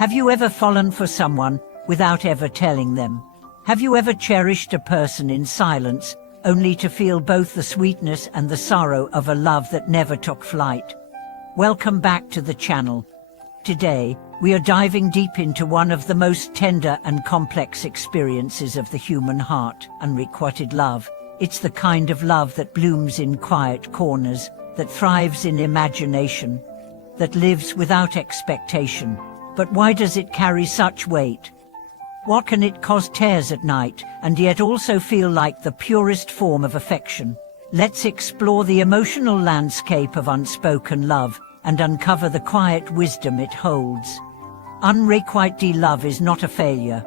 Have you ever fallen for someone without ever telling them? Have you ever cherished a person in silence, only to feel both the sweetness and the sorrow of a love that never took flight? Welcome back to the channel. Today, we are diving deep into one of the most tender and complex experiences of the human heart, unrequited love. It's the kind of love that blooms in quiet corners, that thrives in imagination, that lives without expectation. But why does it carry such weight? What can it cause tears at night, and yet also feel like the purest form of affection? Let's explore the emotional landscape of unspoken love, and uncover the quiet wisdom it holds. Unrequited love is not a failure.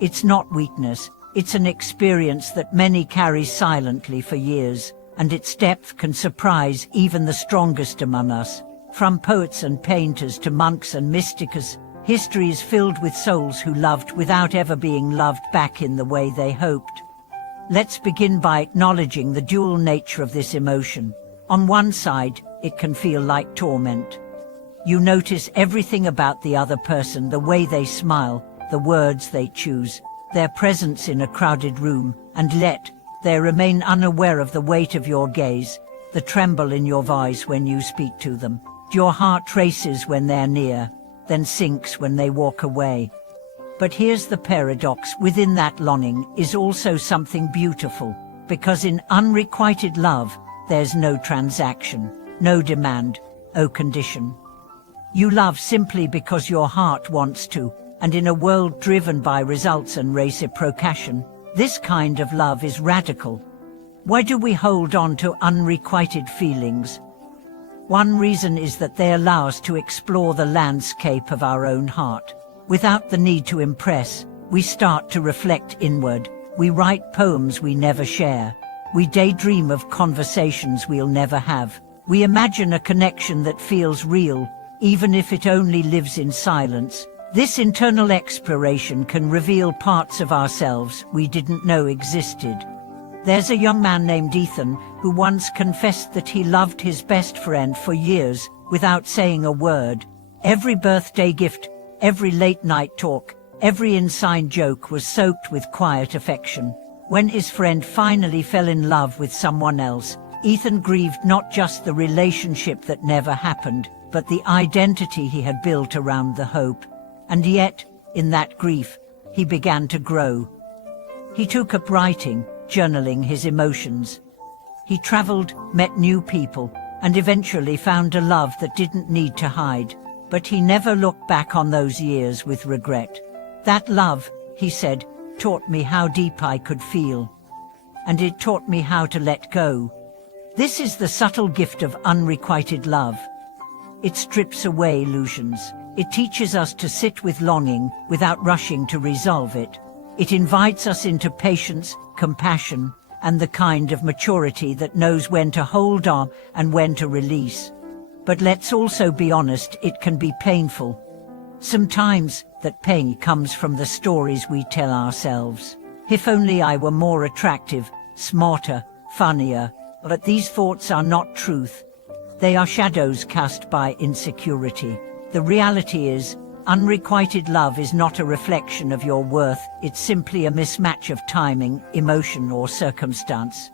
It's not weakness, it's an experience that many carry silently for years, and its depth can surprise even the strongest among us. From poets and painters to monks and mystics, history is filled with souls who loved without ever being loved back in the way they hoped. Let's begin by acknowledging the dual nature of this emotion. On one side, it can feel like torment. You notice everything about the other person, the way they smile, the words they choose, their presence in a crowded room, and yet they remain unaware of the weight of your gaze, the tremble in your voice when you speak to them. Your heart races when they're near, then sinks when they walk away. But here's the paradox: within that longing is also something beautiful, because in unrequited love, there's no transaction, no demand, no condition. You love simply because your heart wants to, and in a world driven by results and reciprocation, this kind of love is radical. Why do we hold on to unrequited feelings? One reason is that they allow us to explore the landscape of our own heart. Without the need to impress, we start to reflect inward. We write poems we never share. We daydream of conversations we'll never have. We imagine a connection that feels real, even if it only lives in silence. This internal exploration can reveal parts of ourselves we didn't know existed. There's a young man named Ethan who once confessed that he loved his best friend for years without saying a word. Every birthday gift, every late-night talk, every inside joke was soaked with quiet affection. When his friend finally fell in love with someone else, Ethan grieved not just the relationship that never happened, but the identity he had built around the hope. And yet, in that grief, he began to grow. He took up writing, journaling his emotions. He traveled, met new people, and eventually found a love that didn't need to hide. But he never looked back on those years with regret. That love, he said, taught me how deep I could feel. And it taught me how to let go. This is the subtle gift of unrequited love. It strips away illusions. It teaches us to sit with longing without rushing to resolve it. It invites us into patience, compassion, and the kind of maturity that knows when to hold on and when to release. But let's also be honest, it can be painful. Sometimes that pain comes from the stories we tell ourselves. If only I were more attractive, smarter, funnier. But these thoughts are not truth. They are shadows cast by insecurity. The reality is, unrequited love is not a reflection of your worth, it's simply a mismatch of timing, emotion, or circumstance.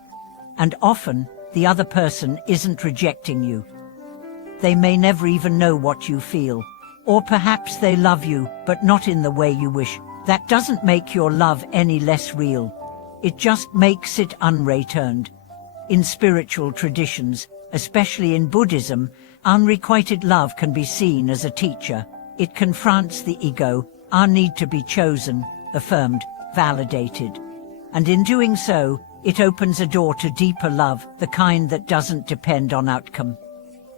And often, the other person isn't rejecting you. They may never even know what you feel. Or perhaps they love you, but not in the way you wish. That doesn't make your love any less real. It just makes it unreturned. In spiritual traditions, especially in Buddhism, unrequited love can be seen as a teacher. It confronts the ego, our need to be chosen, affirmed, validated. And in doing so, it opens a door to deeper love, the kind that doesn't depend on outcome.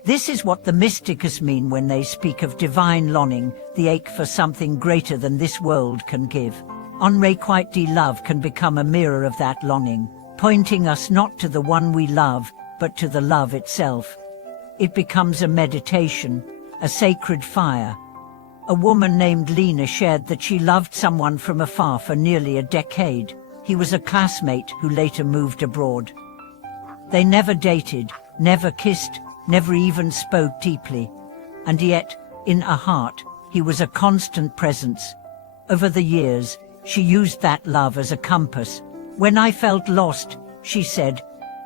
This is what the mystics mean when they speak of divine longing, the ache for something greater than this world can give. Unrequited love can become a mirror of that longing, pointing us not to the one we love, but to the love itself. It becomes a meditation, a sacred fire. A woman named Lena shared that she loved someone from afar for nearly a decade. He was a classmate who later moved abroad. They never dated, never kissed, never even spoke deeply. And yet, in her heart, he was a constant presence. Over the years, she used that love as a compass. When I felt lost, she said,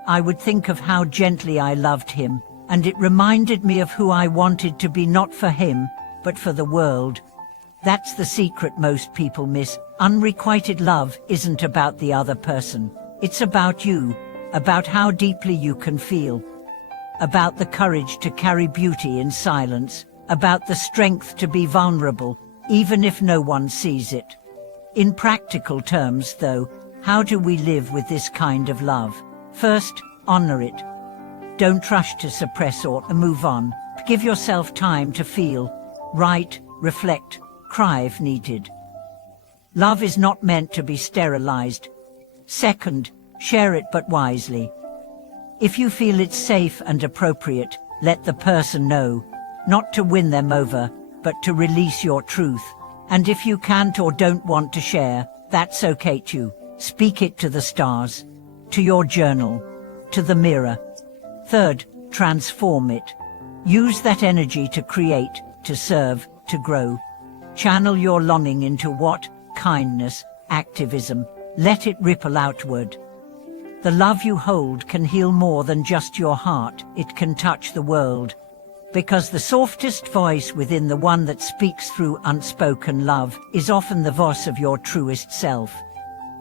I would think of how gently I loved him, and it reminded me of who I wanted to be, not for him, but for the world. That's the secret most people miss. Unrequited love isn't about the other person. It's about you, about how deeply you can feel, about the courage to carry beauty in silence, about the strength to be vulnerable, even if no one sees it. In practical terms, though, how do we live with this kind of love? First, honor it. Don't rush to suppress or move on. Give yourself time to feel, write, reflect, cry if needed. Love is not meant to be sterilized. Second, share it but wisely. If you feel it's safe and appropriate, let the person know, not to win them over, but to release your truth. And if you can't or don't want to share, that's okay too. Speak it to the stars, to your journal, to the mirror. Third, transform it. Use that energy to create, to serve, to grow. Channel your longing into what? Kindness, activism. Let it ripple outward. The love you hold can heal more than just your heart. It can touch the world. Because the softest voice within, the one that speaks through unspoken love, is often the voice of your truest self.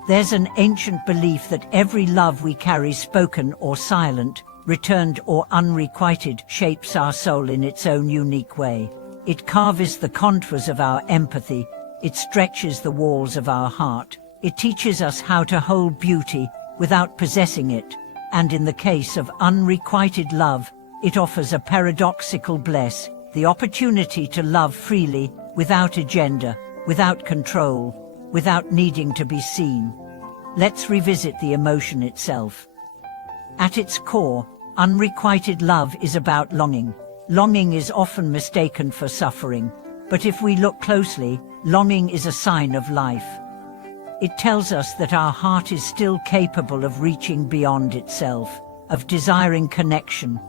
There's an ancient belief that every love we carry, spoken or silent, returned or unrequited, shapes our soul in its own unique way. It carves the contours of our empathy. It stretches the walls of our heart. It teaches us how to hold beauty without possessing it. And in the case of unrequited love, it offers a paradoxical bliss, the opportunity to love freely, without agenda, without control, without needing to be seen. Let's revisit the emotion itself. At its core, unrequited love is about longing. Longing is often mistaken for suffering, but if we look closely, longing is a sign of life. It tells us that our heart is still capable of reaching beyond itself, of desiring connection,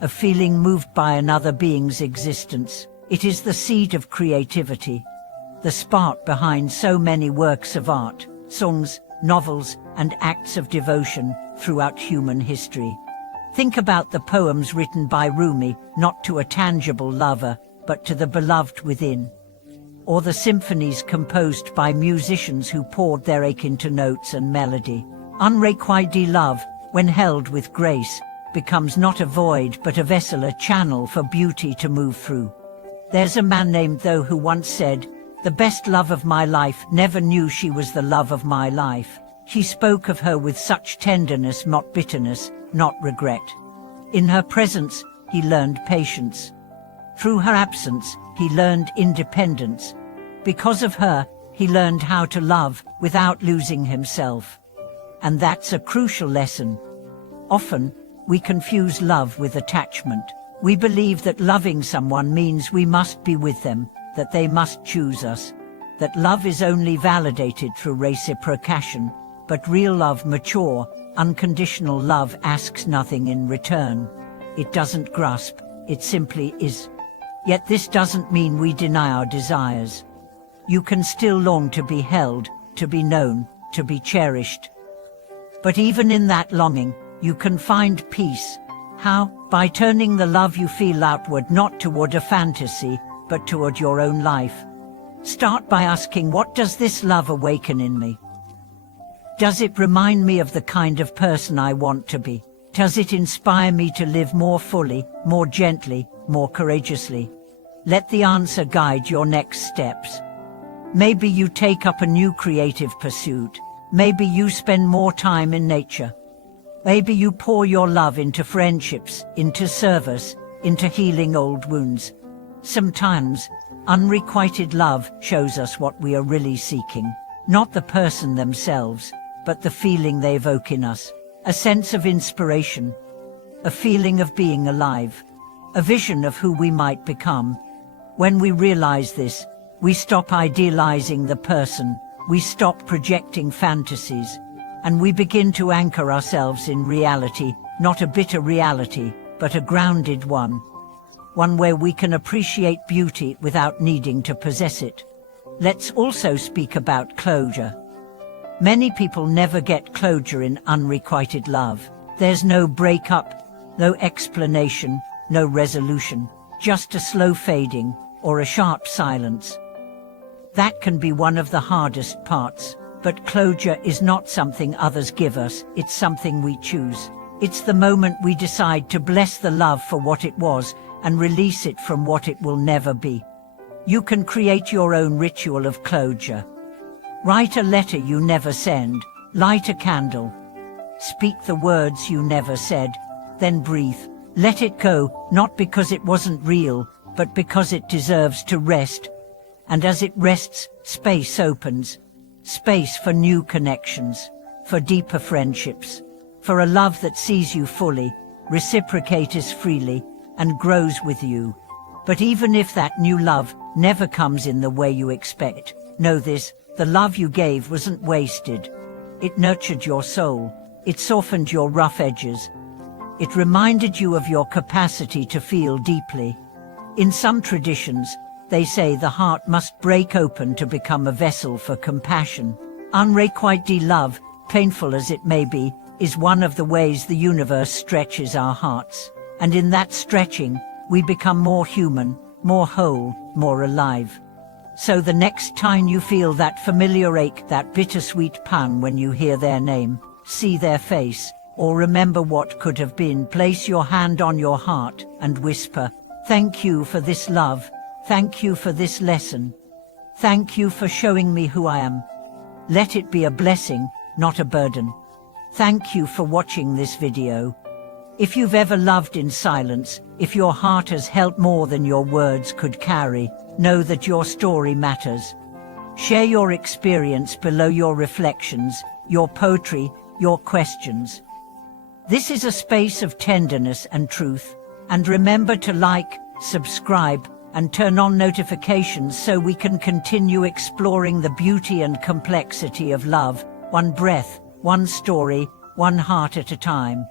of feeling moved by another being's existence. It is the seed of creativity, the spark behind so many works of art, songs, novels, and acts of devotion throughout human history. Think about the poems written by Rumi, not to a tangible lover, but to the beloved within. Or the symphonies composed by musicians who poured their ache into notes and melody. Unrequited love, when held with grace, becomes not a void but a vessel, a channel for beauty to move through. There's a man named Though who once said, "The best love of my life never knew she was the love of my life. He spoke of her with such tenderness, not bitterness, not regret. In her presence, he learned patience. Through her absence, he learned independence. Because of her, he learned how to love without losing himself." And that's a crucial lesson. Often, we confuse love with attachment. We believe that loving someone means we must be with them, that they must choose us, that love is only validated through reciprocation. But real love, mature, unconditional love, asks nothing in return. It doesn't grasp, it simply is. Yet this doesn't mean we deny our desires. You can still long to be held, to be known, to be cherished. But even in that longing, you can find peace. How? By turning the love you feel outward, not toward a fantasy, but toward your own life. Start by asking, what does this love awaken in me? Does it remind me of the kind of person I want to be? Does it inspire me to live more fully, more gently, more courageously? Let the answer guide your next steps. Maybe you take up a new creative pursuit. Maybe you spend more time in nature. Maybe you pour your love into friendships, into service, into healing old wounds. Sometimes, unrequited love shows us what we are really seeking. Not the person themselves, but the feeling they evoke in us. A sense of inspiration, a feeling of being alive, a vision of who we might become. When we realize this, we stop idealizing the person, we stop projecting fantasies, and we begin to anchor ourselves in reality, not a bitter reality, but a grounded one. one where we can appreciate beauty without needing to possess it. Let's also speak about closure. Many people never get closure in unrequited love. There's no breakup, no explanation, no resolution, just a slow fading or a sharp silence. That can be one of the hardest parts, but closure is not something others give us, it's something we choose. It's the moment we decide to bless the love for what it was and release it from what it will never be. You can create your own ritual of closure. Write a letter you never send, light a candle, speak the words you never said, then breathe. Let it go, not because it wasn't real, but because it deserves to rest. And as it rests, space opens. Space for new connections, for deeper friendships, for a love that sees you fully, reciprocates freely, and grows with you. But even if that new love never comes in the way you expect, know this, the love you gave wasn't wasted. It nurtured your soul. It softened your rough edges. It reminded you of your capacity to feel deeply. In some traditions, they say the heart must break open to become a vessel for compassion. Unrequited love, painful as it may be, is one of the ways the universe stretches our hearts. And in that stretching, we become more human, more whole, more alive. So the next time you feel that familiar ache, that bittersweet pang when you hear their name, see their face, or remember what could have been, place your hand on your heart and whisper, "Thank you for this love. Thank you for this lesson. Thank you for showing me who I am." Let it be a blessing, not a burden. Thank you for watching this video. If you've ever loved in silence, if your heart has held more than your words could carry, know that your story matters. Share your experience below, your reflections, your poetry, your questions. This is a space of tenderness and truth, and remember to like, subscribe, and turn on notifications so we can continue exploring the beauty and complexity of love, one breath, one story, one heart at a time.